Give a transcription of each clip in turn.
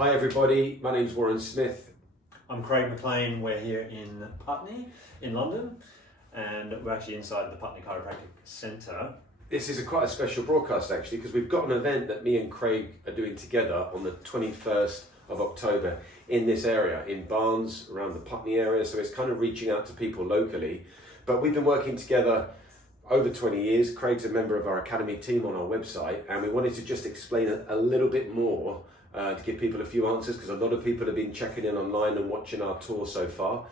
Hi everybody, my name's Warren Smith. I'm Craig McLean. We're here in Putney, in London, and we're actually inside the Putney Chiropractic Centre. This is quite a special broadcast actually, because we've got an event that me and Craig are doing together on the 21st of October in this area, in Barnes, around the Putney area, so it's kind of reaching out to people locally. But we've been working together over 20 years. Craig's a member of our Academy team on our website, and we wanted to just explain a little bit more to give people a few answers, because a lot of people have been checking in online and watching our tour so far.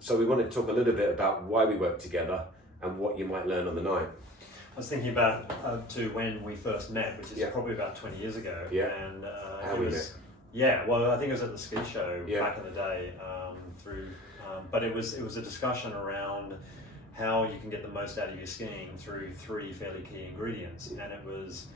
So we wanted to talk a little bit about why we work together and what you might learn on the night. I was thinking about to when we first met, which is probably about 20 years ago. Yeah. And How we met. Yeah, well, I think it was at the ski show Yeah. back in the day. But it was a discussion around how you can get the most out of your skiing through three fairly key ingredients, and it was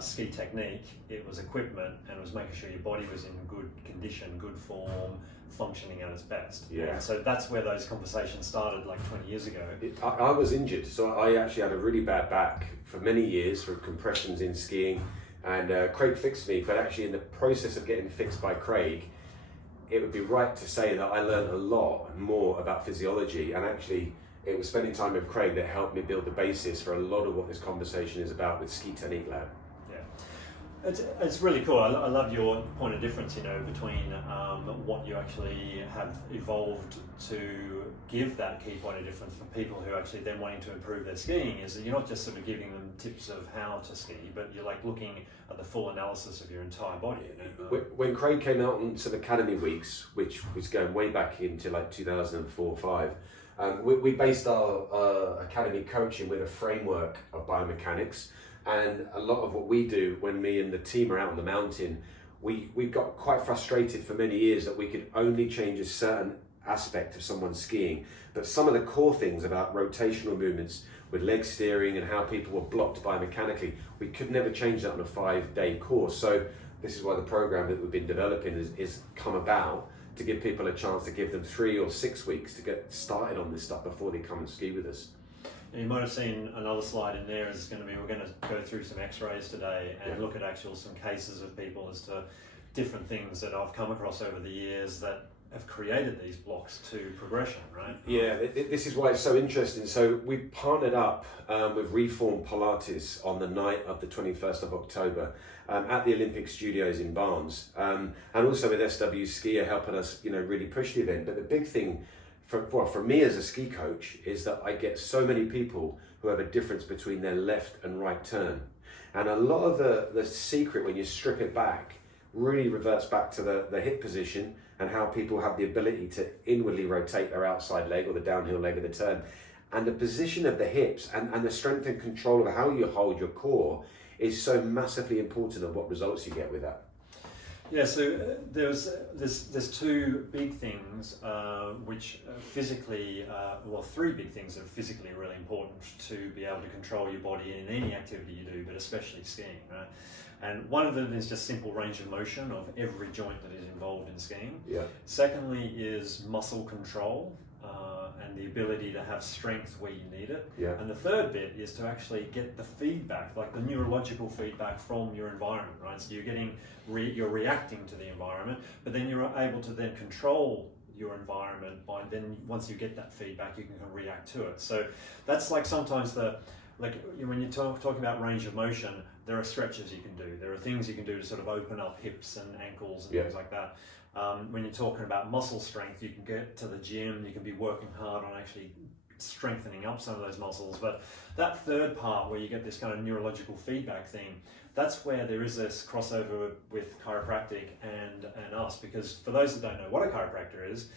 ski technique, it was equipment, and it was making sure your body was in good condition, good form, functioning at its best. Yeah. And so that's where those conversations started like 20 years ago. I was injured, so I actually had a really bad back for many years for compressions in skiing, and Craig fixed me, but actually in the process of getting fixed by Craig, it would be right to say that I learned a lot more about physiology, and actually it was spending time with Craig that helped me build the basis for a lot of what this conversation is about with Ski Technique Lab. Yeah, it's really cool. I love your point of difference, between what you actually have evolved to give that key point of difference for people who actually then wanting to improve their skiing, is that you're not just sort of giving them tips of how to ski, but you're like looking at the full analysis of your entire body. When Craig came out on some Academy Weeks, which was going way back into like 2004-05, we based our academy coaching with a framework of biomechanics, and a lot of what we do when me and the team are out on the mountain, we got quite frustrated for many years that we could only change a certain aspect of someone's skiing, but some of the core things about rotational movements with leg steering and how people were blocked biomechanically, we could never change that on a 5-day course. So this is why the program that we've been developing is come about, to give people a chance to give them 3 or 6 weeks to get started on this stuff before they come and ski with us. You might have seen another slide in there. We're going to go through some x-rays today and look at some cases of people as to different things that I've come across over the years that have created these blocks to progression, right? Yeah, this is why it's so interesting. So we partnered up with Reform Pilates on the night of the 21st of October at the Olympic Studios in Barnes, and also with SW Skier helping us, really push the event. But the big thing for me as a ski coach is that I get so many people who have a difference between their left and right turn, and a lot of the secret, when you strip it back, really reverts back to the hip position and how people have the ability to inwardly rotate their outside leg or the downhill leg of the turn. And the position of the hips and the strength and control of how you hold your core is so massively important of what results you get with that. Yeah, so there's two big things which physically, three big things that are physically really important to be able to control your body in any activity you do, but especially skiing, right? And one of them is just simple range of motion of every joint that is involved in skiing. Yeah. Secondly is muscle control and the ability to have strength where you need it. Yeah. And the third bit is to actually get the feedback, like the neurological feedback from your environment, right? So you're reacting to the environment, but then you're able to then control your environment by then, once you get that feedback, you can react to it. So that's like sometimes when you're talking about range of motion, there are stretches you can do. There are things you can do to sort of open up hips and ankles and things like that. When you're talking about muscle strength, you can get to the gym, you can be working hard on actually strengthening up some of those muscles. But that third part where you get this kind of neurological feedback thing, that's where there is this crossover with chiropractic and us. Because for those that don't know what a chiropractor is,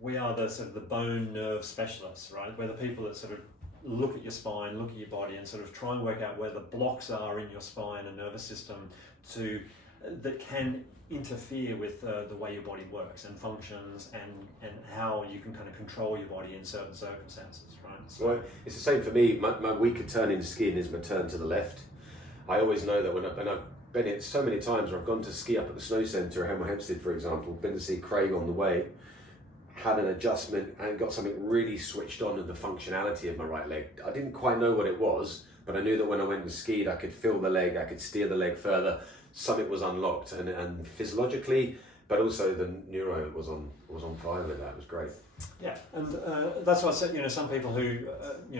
we are the sort of the bone nerve specialists, right? We're the people that sort of look at your spine, look at your body, and sort of try and work out where the blocks are in your spine and nervous system that can interfere with the way your body works and functions, and how you can kind of control your body in certain circumstances, right? So, well, it's the same for me. My weaker turn in skiing is my turn to the left. I always know that when I've been it so many times where I've gone to ski up at the snow centre at Hemel Hempstead, for example, been to see Craig on the way, had an adjustment and got something really switched on in the functionality of my right leg. I didn't quite know what it was, but I knew that when I went and skied, I could feel the leg, I could steer the leg further. something was unlocked, and physiologically, but also the neuro was on fire with that. It was great. Yeah, and that's why I said, some people who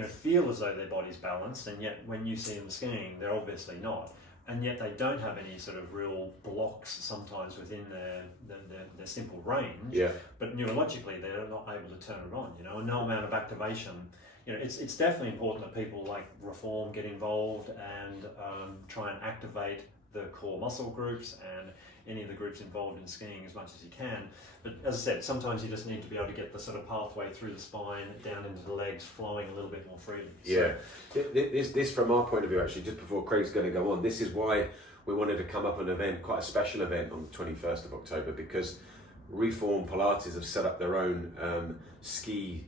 feel as though their body's balanced, and yet when you see them skiing, they're obviously not, and yet they don't have any sort of real blocks sometimes within their simple range. Yeah. But neurologically, they're not able to turn it on. And no amount of activation. It's definitely important that people like reform, get involved, and try and activate the core muscle groups and any of the groups involved in skiing as much as you can. But as I said, sometimes you just need to be able to get the sort of pathway through the spine down into the legs flowing a little bit more freely. Yeah, this from our point of view, actually, just before Craig's going to go on, this is why we wanted to come up an event, quite a special event on the 21st of October, because Reform Pilates have set up their own ski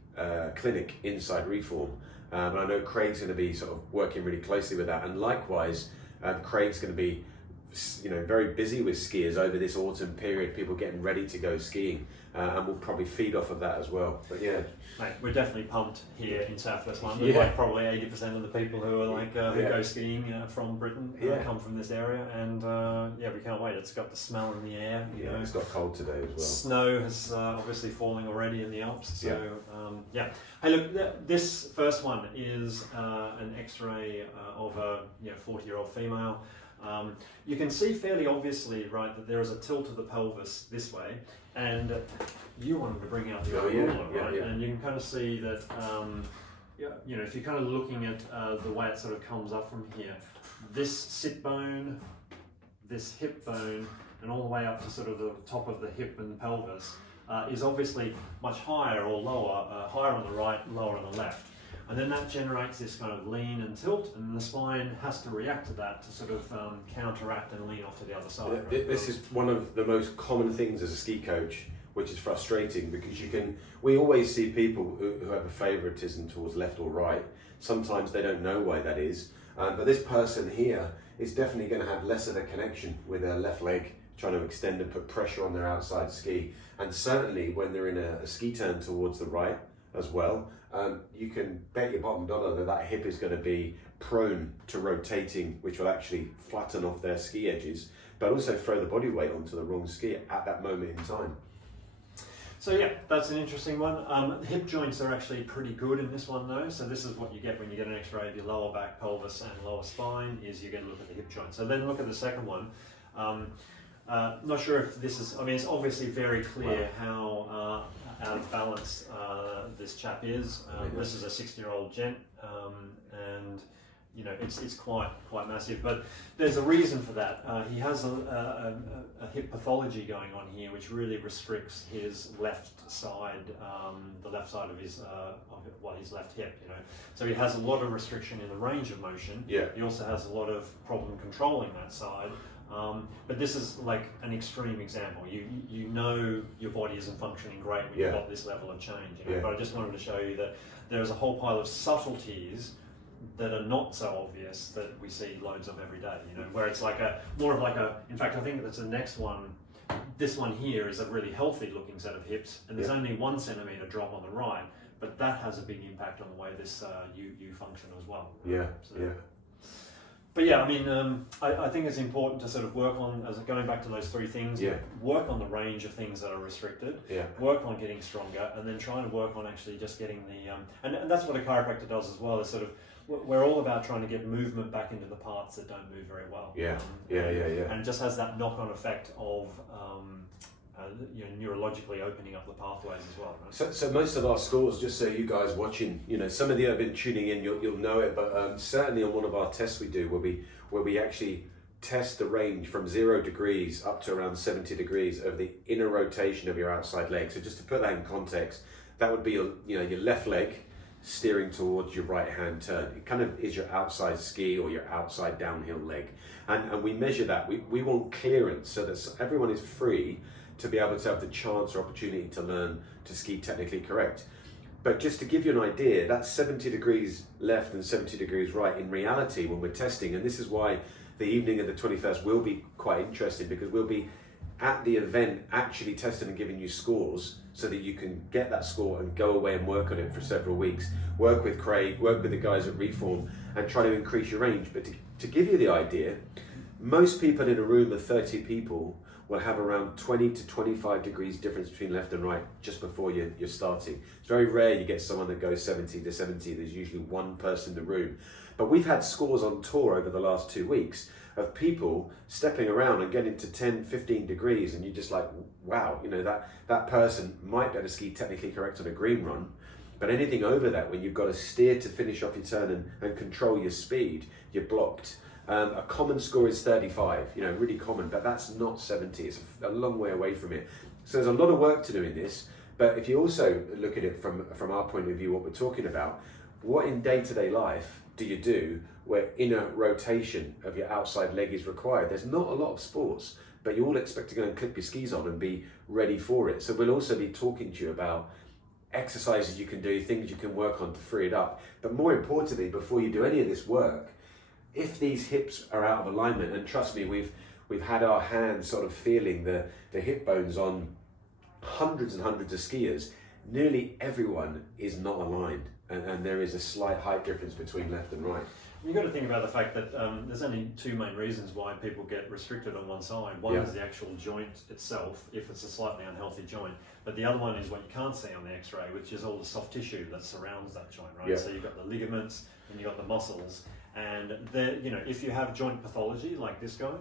clinic inside Reform. And I know Craig's going to be sort of working really closely with that, and likewise, Craig's going to be very busy with skiers over this autumn period, people getting ready to go skiing, and we'll probably feed off of that as well. But yeah, mate, we're definitely pumped here in Southwest London. Yeah. Like probably 80% of the people who are who go skiing from Britain come from this area, and we can't wait. It's got the smell in the air. It's got cold today as well. Snow has obviously falling already in the Alps. So hey, look, this first one is an X-ray of a 40-year-old female. You can see fairly obviously, right, that there is a tilt of the pelvis this way, and you wanted to bring out the ruler, right? Yeah. And you can kind of see that, if you're kind of looking at the way it sort of comes up from here, this sit bone, this hip bone, and all the way up to sort of the top of the hip and the pelvis is obviously much higher or lower, higher on the right, lower on the left. And then that generates this kind of lean and tilt, and the spine has to react to that to sort of counteract and lean off to the other side. Right? This is one of the most common things as a ski coach, which is frustrating, because we always see people who have a favoritism towards left or right. Sometimes they don't know why that is, but this person here is definitely going to have less of a connection with their left leg, trying to extend and put pressure on their outside ski. And certainly when they're in a ski turn towards the right as well, you can bet your bottom dollar that hip is going to be prone to rotating, which will actually flatten off their ski edges, but also throw the body weight onto the wrong ski at that moment in time. So yeah, that's an interesting one. The hip joints are actually pretty good in this one though. So this is what you get when you get an X-ray of your lower back, pelvis and lower spine, is you get a look at the hip joint. So then look at the second one. Not sure if this is, it's obviously very clear how out of balance this chap is. This is a 60-year-old gent, and it's quite massive. But there's a reason for that. He has a hip pathology going on here, which really restricts his left side, the left side of his his left hip. So he has a lot of restriction in the range of motion. Yeah. He also has a lot of problem controlling that side. But this is like an extreme example. You know your body isn't functioning great when you've got this level of change. But I just wanted to show you that there's a whole pile of subtleties that are not so obvious that we see loads of every day. Where it's like in fact, I think that's the next one. This one here is a really healthy looking set of hips, and there's only 1 centimeter drop on the right, but that has a big impact on the way this you function as well. Right? But yeah, I think it's important to sort of work on, going back to those 3 things, work on the range of things that are restricted, work on getting stronger, and then trying to work on actually just getting the, and that's what a chiropractor does as well, is sort of, we're all about trying to get movement back into the parts that don't move very well. And it just has that knock-on effect of, neurologically opening up the pathways as well. Right? So most of our scores, just so you guys watching, some of you have been tuning in, you'll know it, but certainly on one of our tests we do, where we actually test the range from 0 degrees up to around 70 degrees of the inner rotation of your outside leg. So just to put that in context, that would be your left leg steering towards your right hand turn. It kind of is your outside ski or your outside downhill leg. And we measure that. We want clearance so that everyone is free to be able to have the chance or opportunity to learn to ski technically correct. But just to give you an idea, that's 70 degrees left and 70 degrees right in reality when we're testing. And this is why the evening of the 21st will be quite interesting, because we'll be at the event actually testing and giving you scores so that you can get that score and go away and work on it for several weeks. Work with Craig, work with the guys at Reform, and try to increase your range. But to give you the idea, Most people in a room of 30 people will have around 20 to 25 degrees difference between left and right just before you're starting. It's very rare you get someone that goes 70 to 70. There's usually one person in the room. But we've had scores on tour over the last 2 weeks of people stepping around and getting to 10, 15 degrees, and you're just like, wow, you know, that person might be able to ski technically correct on a green run, but anything over that, when you've got to steer to finish off your turn and control your speed, you're blocked. A common score is 35, you know, really common, but that's not 70. It's a long way away from it. So there's a lot of work to do in this, but if you also look at it from our point of view, what we're talking about, what in day-to-day life do you do where inner rotation of your outside leg is required? There's not a lot of sports, but you all expect to go and clip your skis on and be ready for it. So we'll also be talking to you about exercises you can do, things you can work on to free it up. But more importantly, before you do any of this work, if these hips are out of alignment, and trust me, we've had our hands sort of feeling the hip bones on hundreds and hundreds of skiers, nearly everyone is not aligned, and there is a slight height difference between left and right. You've got to think about the fact that there's only two main reasons why people get restricted on one side. One is the actual joint itself, if it's a slightly unhealthy joint, but the other one is what you can't see on the x-ray, which is all the soft tissue that surrounds that joint, right? So you've got the ligaments and you've got the muscles, and you know, if you have joint pathology like this guy,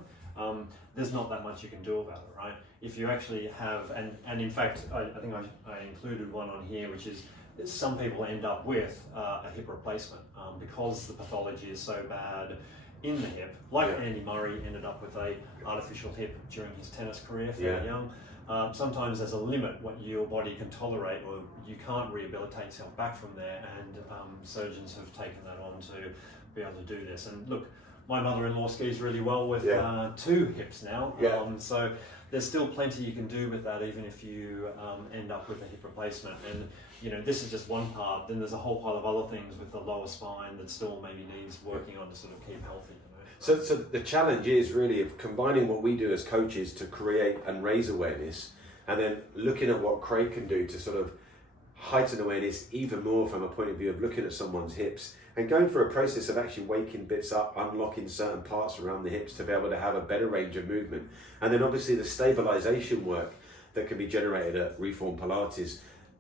there's not that much you can do about it, right? If you actually have, and in fact, I think I included one on here, which is some people end up with a hip replacement because the pathology is so bad in the hip. Like Andy Murray ended up with a artificial hip during his tennis career, fairly young. Sometimes there's a limit what your body can tolerate, or you can't rehabilitate yourself back from there, and surgeons have taken that on to be able to do this. And look, my mother-in-law skis really well with 2 hips now, so there's still plenty you can do with that, even if you end up with a hip replacement. And you know, this is just one part. Then there's a whole pile of other things with the lower spine that still maybe needs working on to sort of keep healthy. You know? So the challenge is really of combining what we do as coaches to create and raise awareness, and then looking at what Craig can do to sort of heighten awareness even more from a point of view of looking at someone's hips and going through a process of actually waking bits up, unlocking certain parts around the hips to be able to have a better range of movement. And then obviously the stabilization work that can be generated at Reform Pilates.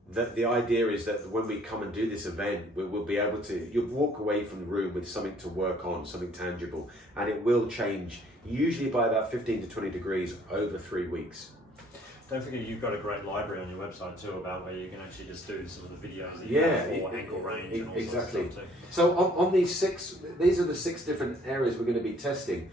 That the idea is that when we come and do this event, we'll be able to, you'll walk away from the room with something to work on, something tangible, and it will change usually by about 15 to 20 degrees over 3 weeks. Don't forget you've got a great library on your website too about where you can actually just do some of the videos that you have for ankle range and all exactly. Sorts of stuff too. So on these 6, these are the 6 different areas we're going to be testing.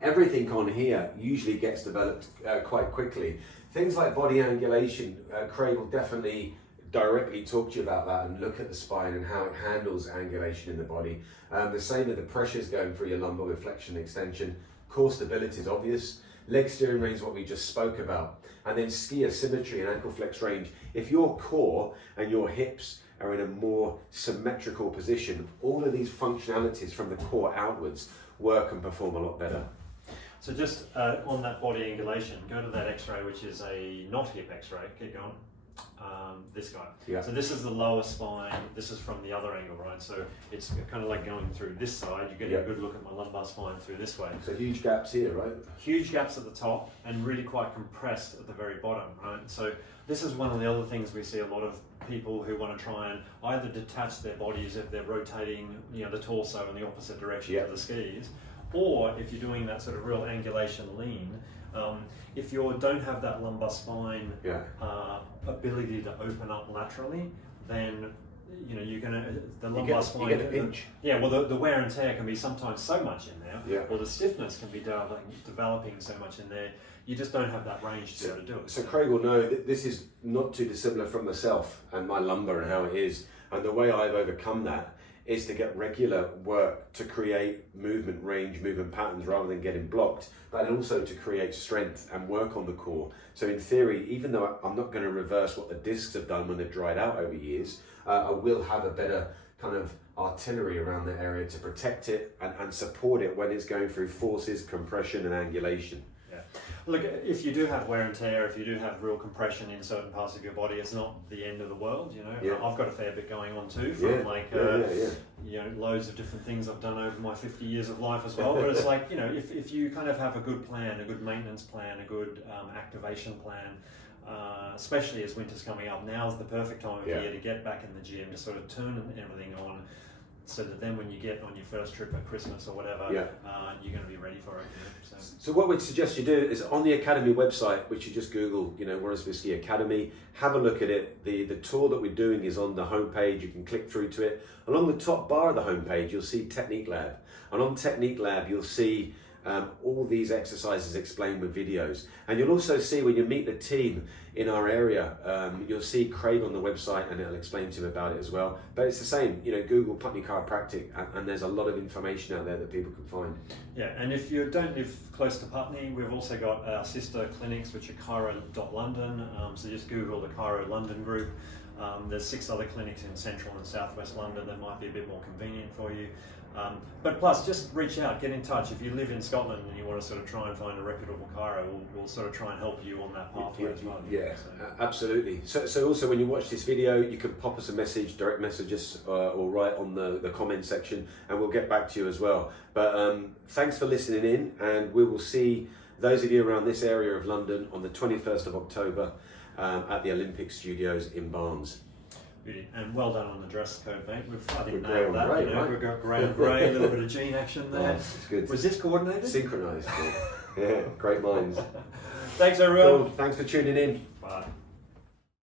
Everything on here usually gets developed quite quickly. Things like body angulation, Craig will definitely directly talk to you about that and look at the spine and how it handles angulation in the body. The same with the pressures going through your lumbar with flexion and extension. Core stability is obvious. Leg steering range is what we just spoke about. And then skier symmetry and ankle flex range. If your core and your hips are in a more symmetrical position, all of these functionalities from the core outwards work and perform a lot better. So just on that body angulation, go to that x-ray, which is a not hip x-ray, keep going, this guy. So this is the lower spine, this is from the other angle, right? So it's kind of like going through this side, you get a good look at my lumbar spine through this way. So huge gaps here, right? Huge gaps at the top and really quite compressed at the very bottom, right? So this is one of the other things we see a lot of people who want to try and either detach their bodies if they're rotating, you know, the torso in the opposite direction of the skis, or if you're doing that sort of real angulation lean, if you don't have that lumbar spine ability to open up laterally, then you know you're gonna the lumbar spine. You get a pinch. Well, the wear and tear can be sometimes so much in there, or the stiffness can be developing so much in there. You just don't have that range to be able to do it. So Craig will know that this is not too dissimilar from myself and my lumbar and how it is, and the way I've overcome that is to get regular work to create movement range, movement patterns rather than getting blocked, but also to create strength and work on the core. So in theory, even though I'm not going to reverse what the discs have done when they've dried out over years, I will have a better kind of artillery around the area to protect it and support it when it's going through forces, compression and angulation. Look, if you do have wear and tear, if you do have real compression in certain parts of your body, it's not the end of the world, you know. Yeah. I've got a fair bit going on too, from you know, loads of different things I've done over my 50 years of life as well. But it's like, you know, if you kind of have a good plan, a good maintenance plan, a good activation plan, especially as winter's coming up, now's the perfect time of year to get back in the gym, to sort of turn everything on, so that then when you get on your first trip at Christmas or whatever, you're going to be ready for it. You know? So what we'd suggest you do is on the Academy website, which you just Google, you know, Warren's Whiskey Academy, have a look at it. The tour that we're doing is on the homepage. You can click through to it. Along the top bar of the homepage, you'll see Technique Lab. And on Technique Lab, you'll see all these exercises explained with videos. And you'll also see, when you meet the team in our area, you'll see Craig on the website, and it'll explain to him about it as well. But it's the same, you know, Google Putney Chiropractic, and there's a lot of information out there that people can find. Yeah, and if you don't live close to Putney, we've also got our sister clinics, which are chiro.london. So just Google the Chiro London group. There's 6 other clinics in central and southwest London that might be a bit more convenient for you. But plus, just reach out, get in touch. If you live in Scotland and you want to sort of try and find a reputable chiro, we'll sort of try and help you on that pathway as well. Yeah, absolutely. So also, when you watch this video, you can pop us a message, direct message us, or write on the comment section, and we'll get back to you as well. But thanks for listening in, and we will see those of you around this area of London on the 21st of October at the Olympic Studios in Barnes. And well done on the dress code, mate. I think We're nailed that. grey, You know, right? we've got grey and grey, a little bit of jean action there. It's good. Was this coordinated? Synchronised. Yeah, great minds. Thanks, everyone. Cool. Thanks for tuning in. Bye.